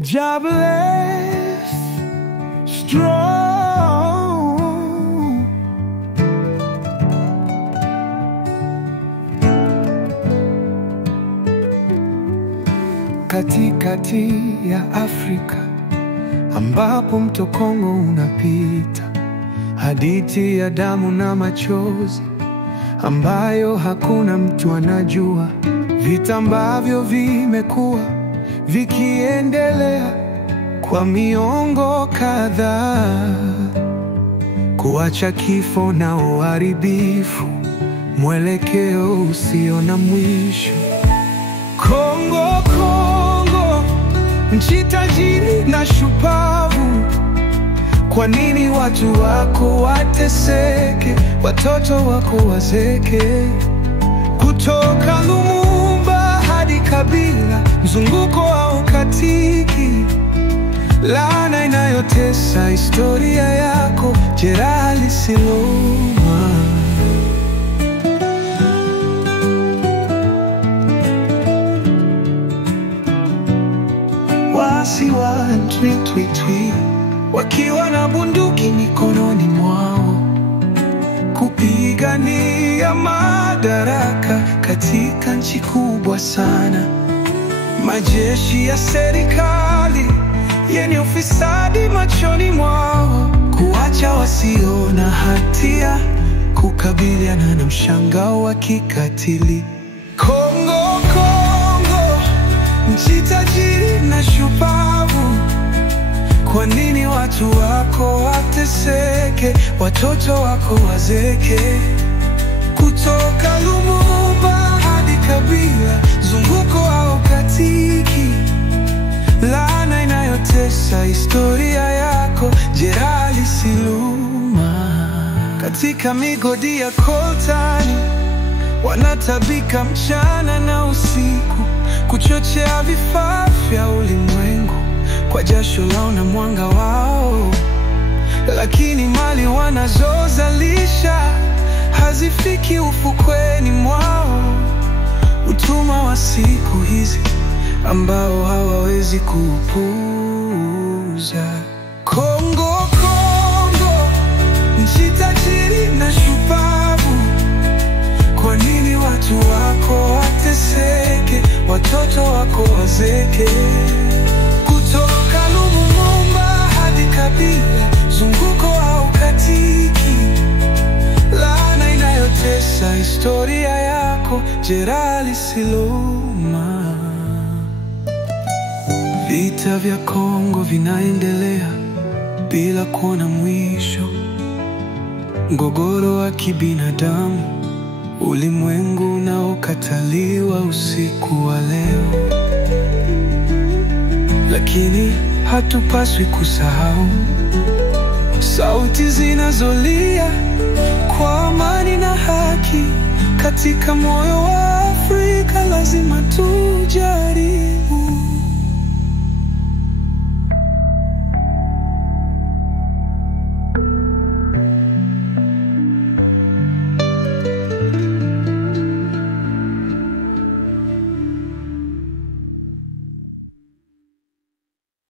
jobless, strong. Katikati ya Afrika ambapo mto Kongo unapita, hadithi ya damu na machozi ambayo hakuna mtu anajua, vita ambavyo vimekuwa vikiendelea kwa miongo kadhaa, kuacha kifo na uharibifu, mwelekeo usio na mwisho. Kongo, Kongo, nchi tajiri na shupavu, kwa nini watu wako wateseke, watoto wako wazeke? Kutoka Lumumba hadi Kabila, mzunguko haukatiki, laana inayotesa historia yako, jeraha lisiloma. Waasi wa Twitwi wakiwa na bunduki mikononi mwao, kupigania madaraka katika nchi kubwa sana. Majeshi ya serikali yenye ufisadi machoni mwao, kuacha wasio na hatia, kukabiliana na mshangao wa kikatili. Kongo, Kongo, nchi tajiri na shupavu, kwa nini watu wako wateseke, watoto wako wazeke? Kutoka Lumumba hadi Kabila, mzunguko haukatiki, laana inayotesa historia yako, jeraha lisiloma. Katika migodi ya coltani wanatabika mchana na usiku, kuchochea vifaa vya ulimwengu kwa jasho lao na mwanga wao, lakini mali wanazozalisha hazifiki ufukweni mwao. Utumwa wa siku hizi ambao hawawezi kupuuza. Kongo, Kongo, nchi tajiri na shupavu, kwa nini watu wako wateseke, watoto wako wazeke? Kutoka Lumumba hadi Kabila, mzunguko haukatiki, laana inayotesa historia yako, jeraha lisiloma. Vita vya Kongo vinaendelea bila kuona mwisho, mgogoro wa kibinadamu, ulimwengu unaokataliwa usiku wa leo. Lakini hatupaswi kusahau sauti zinazolia kwa amani na haki. Katika moyo wa Afrika lazima tujari